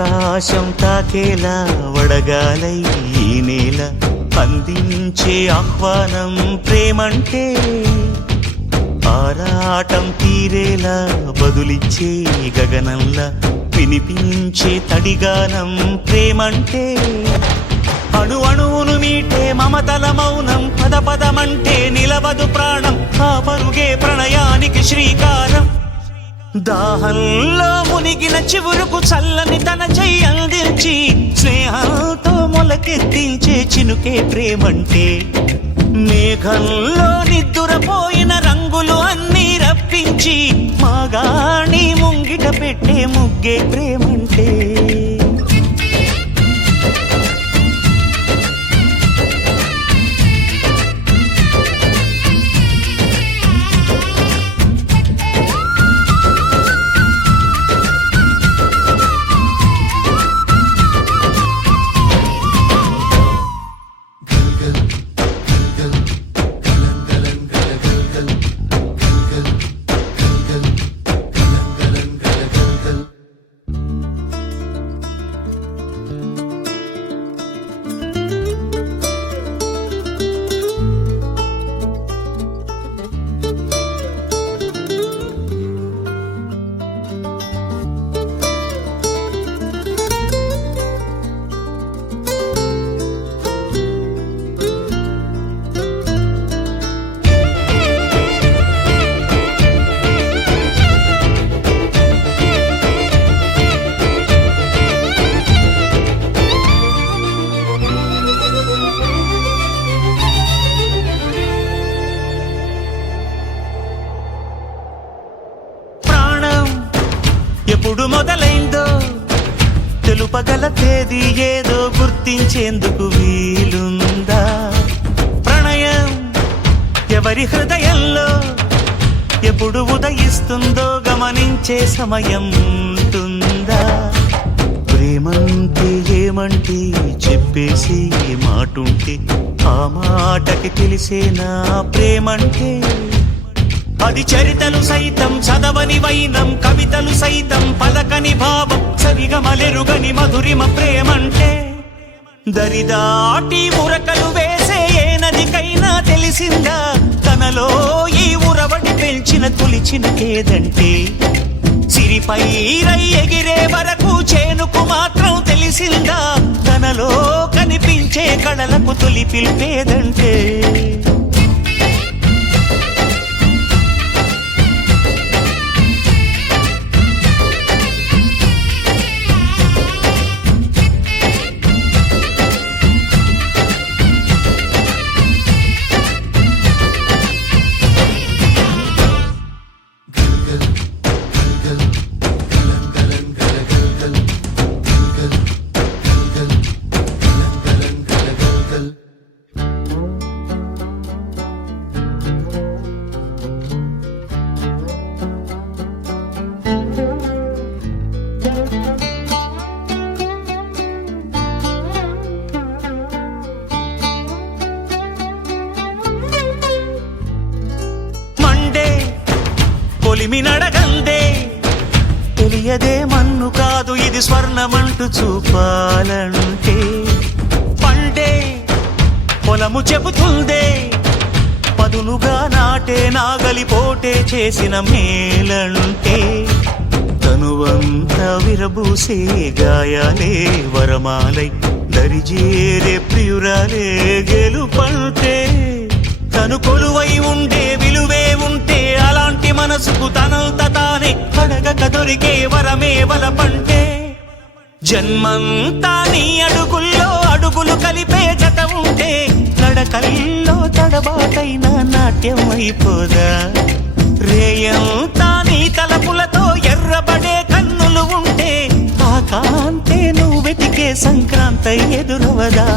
ఆకాశం తాకేలా వడగాలై ఈ నేల అందించే ఆహ్వానం ప్రేమంటే ఆరాటం తీరేలా బదులిచ్చే గగనంలా వినిపించే తడిగానం ప్రేమంటే అణు అణువును మీటే మమతల మౌనం పద పదమంటే నిలవదు ప్రాణం ఆ పరుగే ప్రణయానికి శ్రీకారం దాహంలో మునిగిన చివురుకు చల్లని తన చెయ్యి అందించి స్నేహంతో మొలకెత్తించే చినుకే ప్రేమంటే మేఘంలో నిద్దురపోయిన రంగులు అన్నీ రప్పించి మాగాణి ముంగిట పెట్టే ముగ్గే ప్రేమంటే ఎప్పుడు మొదలైందో తెలుపగల తేదీ ఏదో గుర్తించేందుకు వీలుందా ప్రణయం ఎవరి హృదయంలో ఎప్పుడు ఉదయిస్తుందో గమనించే సమయం ఉంటుందా ప్రేమంటే ఏమంటే చెప్పేసి మాటుంటే ఆ మాటకి తెలిసేనా ప్రేమంటే అది చరితలు సైతం చదవని వైనం కవితలు సైతం పలకని భావం సరిగమలెరుగని మధురిమ ప్రేమంటే దరిదాటి ఉరకలు వేసే ఏ నదికైనా తెలిసిందా తనలో ఈ ఉరవడి పెంచిన తొలిచిన కేదంటే సిరిపై రై ఎగిరే వరకు చేనుకు మాత్రం తెలిసిందా తనలో కనిపించే కళలకు తొలి పిలిపేదంటే కొలిమినడగందే తెలియదే మన్ను కాదు ఇది స్వర్ణమంటూ చూపాలంటే పండే పొలము చెబుతుందే పదునుగా నాటే నాగలి పోటే చేసిన మేలంటే తనువంతా విరబూసే గాయాలే వరమాలై దరిజేరే ప్రియురాలే గెలుపంటే తను కొలువై ఉండే విలువే ఉంటే అలాంటి మనసుకు తనంత తానే అడగక దొరికే వరమే వలపంటే జన్మంతా నీ అడుగుల్లో అడుగులు కలిపే జత ఉంటే నడకల్లో తడబాటైన నాట్యం అయిపోదా రేయంతా నీ తలపులతో ఎర్రబడే కన్నులు ఉంటే ఆ కాంతే నువ్వు వెతికే సంక్రాంతి ఎదురవదా